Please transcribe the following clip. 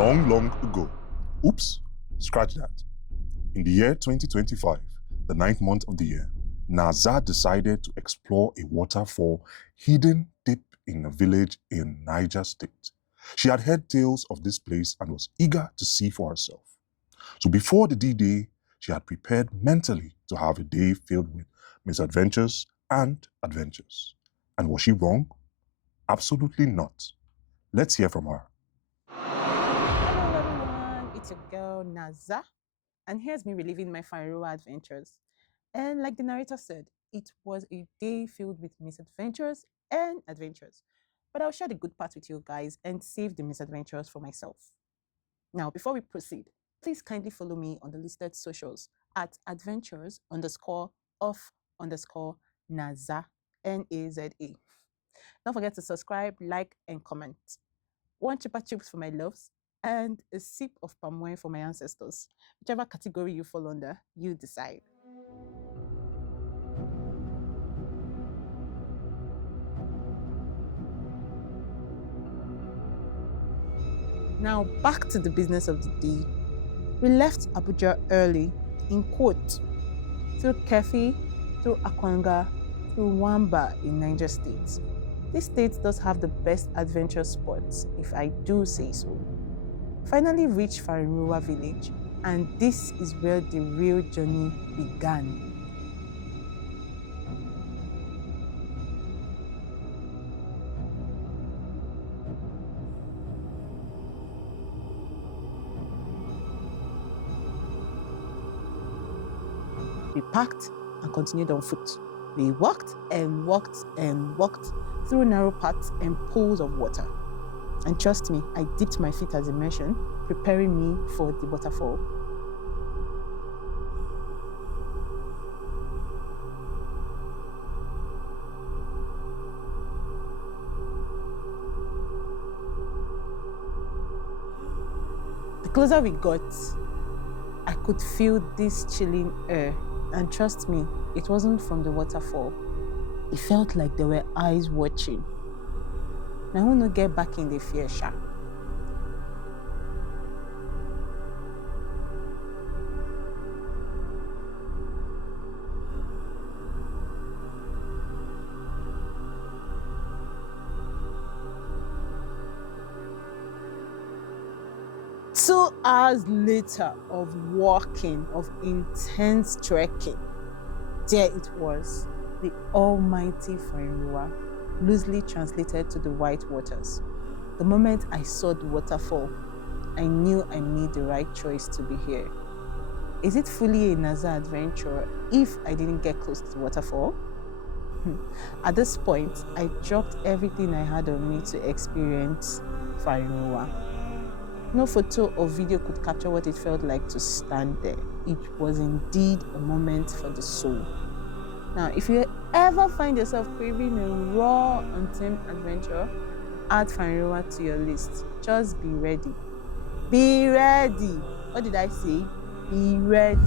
Long, long ago. Oops, scratch that. In the year 2025, the 9th month of the year, Naza decided to explore a waterfall hidden deep in a village in Niger State. She had heard tales of this place and was eager to see for herself. So before the D-Day, she had prepared mentally to have a day filled with misadventures and adventures. And was she wrong? Absolutely not. Let's hear from her. Hello everyone, it's your girl Naza, and here's me reliving my Farin Ruwa adventures. And like the narrator said, it was a day filled with misadventures and adventures. But I'll share the good parts with you guys and save the misadventures for myself. Now, before we proceed, please kindly follow me on the listed socials at adventures_of_Naza, N-A-Z-A. Don't forget to subscribe, like, and comment. 1 chupa chips for my loves, and a sip of palm wine for my ancestors. Whichever category you fall under, you decide. Now, back to the business of the day. We left Abuja early, in quote, through Kefi, through Akwanga, through Wamba in Niger State. This state does have the best adventure spots, if I do say so. Finally reached Farin Ruwa village, and this is where the real journey began. We packed and continued on foot. We walked and walked and walked through narrow paths and pools of water. And trust me, I dipped my feet as immersion, preparing me for the waterfall. The closer we got, I could feel this chilling air. And trust me, it wasn't from the waterfall. It felt like there were eyes watching. Now, I want to get back in the fear, sha. Two hours later of walking, of intense trekking, there it was, the almighty Farin Ruwa, loosely translated to the white waters. The moment I saw the waterfall, I knew I made the right choice to be here. Is it fully a Naza adventure if I didn't get close to the waterfall? At this point, I dropped everything I had on me to experience Farin Ruwa. No photo or video could capture what it felt like to stand there. It was indeed a moment for the soul. Now, if you ever find yourself craving a raw, untamed adventure, add Farin Ruwa to your list. Just be ready. Be ready. What did I say? Be ready.